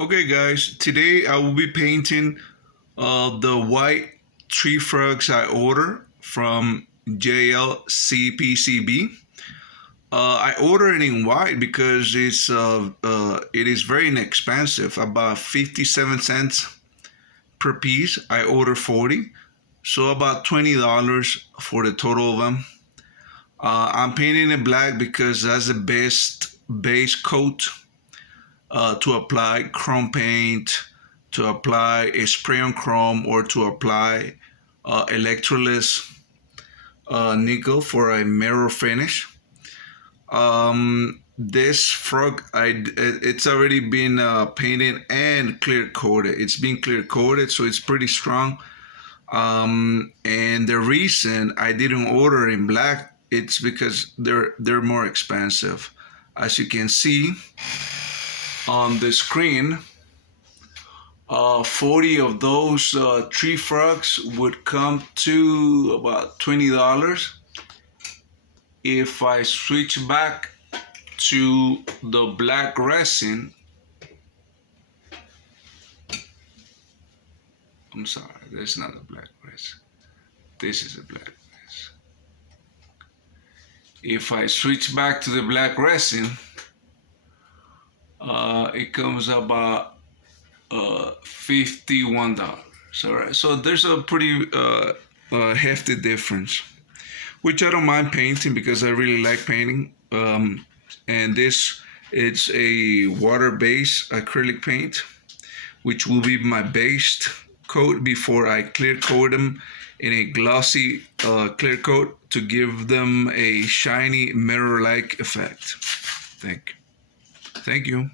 Okay guys, today I will be painting the white tree frogs I ordered from JLCPCB. I ordered it in white because it is very inexpensive, about 57 cents per piece. I ordered 40, so about $20 for the total of them. I'm painting it black because that's the best base coat to apply chrome paint, to apply a spray on chrome, or to apply Electroless Nickel for a mirror finish. This frog, it's already been painted and clear coated. It's been clear coated, so it's pretty strong. And the reason I didn't order in black, it's because they're more expensive. As you can see on the screen, 40 of those tree frogs would come to about $20. If I switch back to the black resin, I'm sorry, that's not a black resin. This is a black resin. If I switch back to the black resin, it comes about $51. All right, so there's a pretty hefty difference, which I don't mind painting because I really like painting. And this, it's a water-based acrylic paint, which will be my base coat before I clear coat them in a glossy clear coat to give them a shiny mirror-like effect. Thank you.